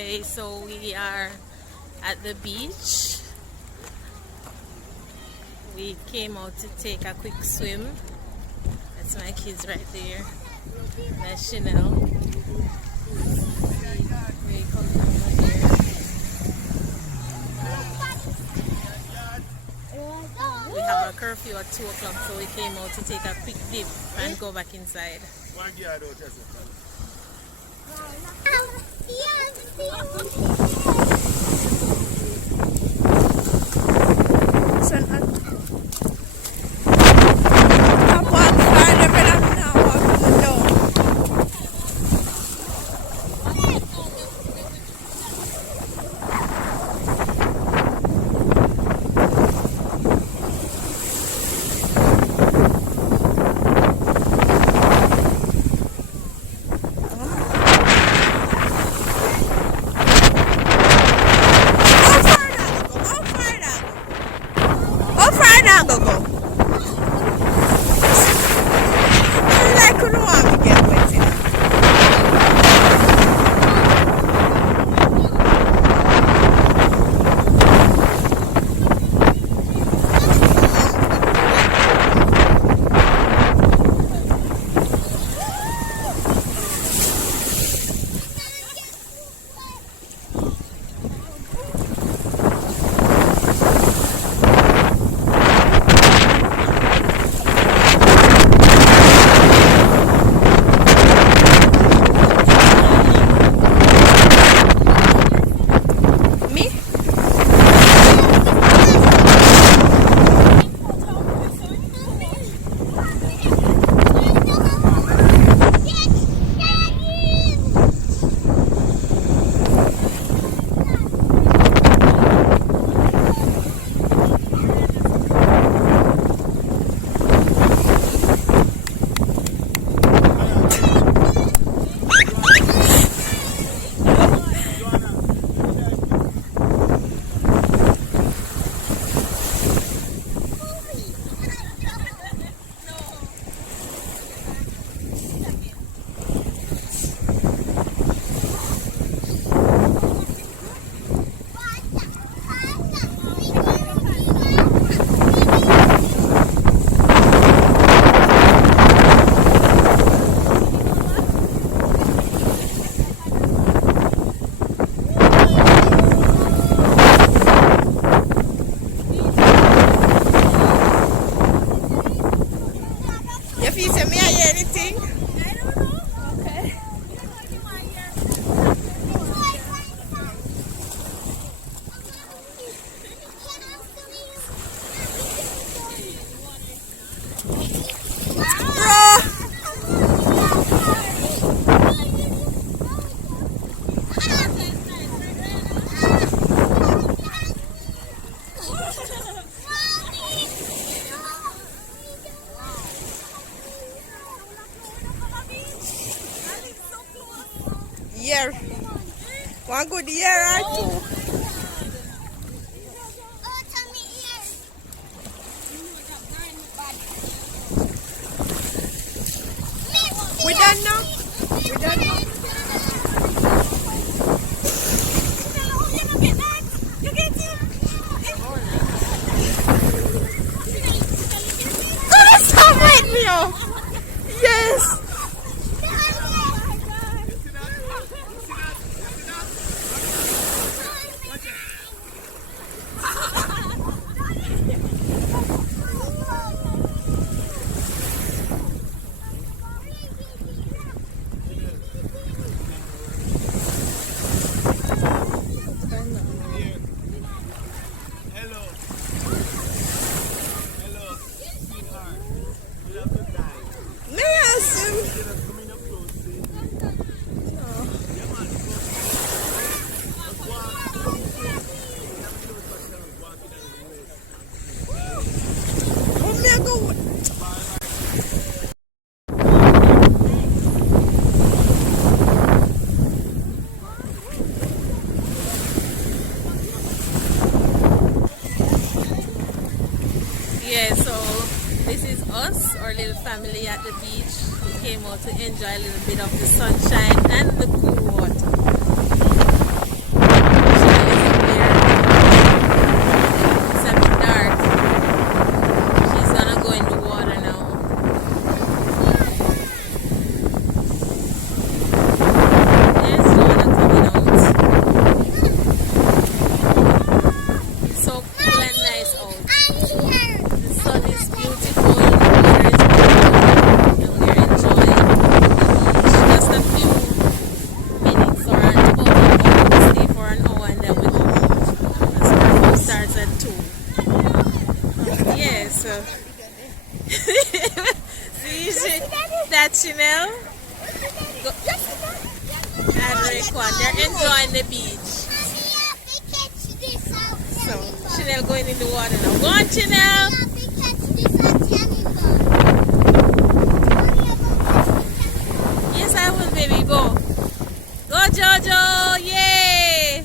Okay, so we are at the beach. We came out to take a quick swim. That's my kids right there. That's Chanel. We come over here. We have a curfew at 2 o'clock, so we came out to take a quick dip and go back inside. Year. One good year or two. We don't know. We don't know. Stop right me up. Yes. Yeah, so this is us, our little family at the beach. We came out to enjoy a little bit of the sunshine and the cool water. Go. And Raekwon, they're enjoying the beach. So, Chanel going in the water now. Go on, Chanel. Yes, I will, baby. Go. Go, Jojo. Yay.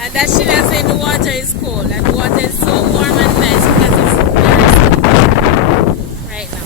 And that Chanel saying the water is cold. And the water is so warm and nice because it's very cold right now.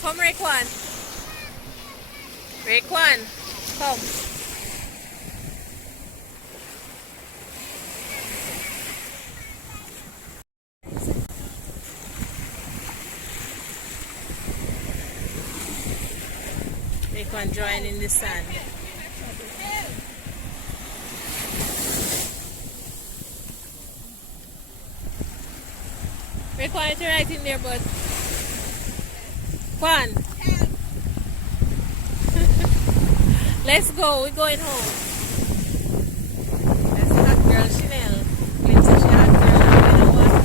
Come, Raekwon. Raekwon, come. Raekwon drawing in the sand. Raekwon, it's right in there, bud. Quan. Let's go, we're going home. That's the hot girl Chanel. Glimpse of she hot girl in the water.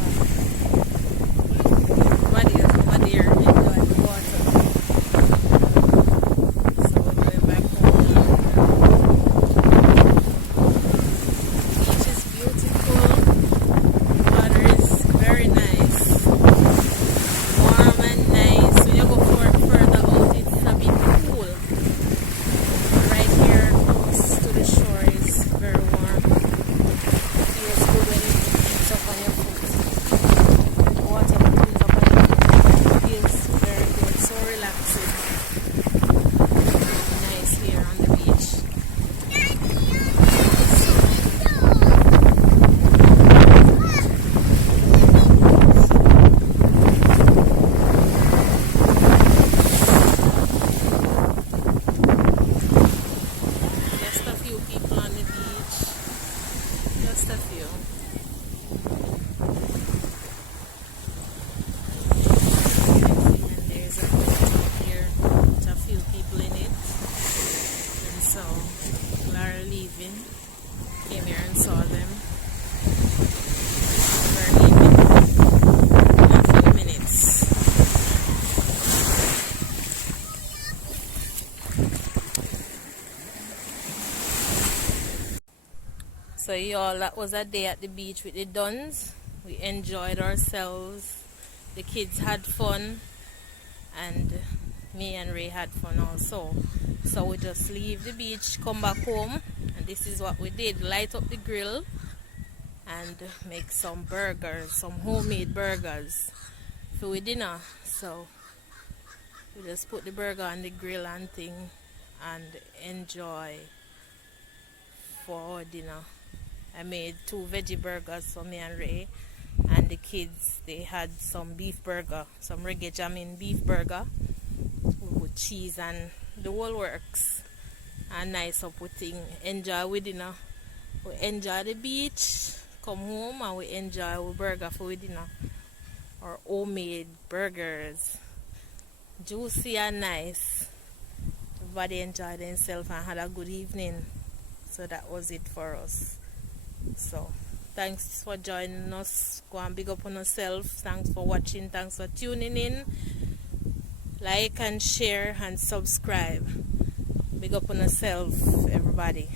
So y'all, that was a day at the beach with the Duns. We enjoyed ourselves. The kids had fun, and me and Ray had fun also. So we just leave the beach, come back home, and this is what we did. Light up the grill and make some burgers, some homemade burgers for dinner. So we just put the burger on the grill and thing and enjoy for our dinner. I made 2 veggie burgers for me and Ray, and the kids, they had some beef burger, some reggae jamming beef burger with cheese and the whole works, and nice up with thing. Enjoy with dinner. We enjoy the beach, come home, and we enjoy our burger for dinner. Our homemade burgers, juicy and nice. Everybody enjoyed themselves and had a good evening. So that was it for us. So thanks for joining us. Go and big up on yourself. Thanks for watching. Thanks for tuning in. Like and share and subscribe. Big up on yourself, everybody.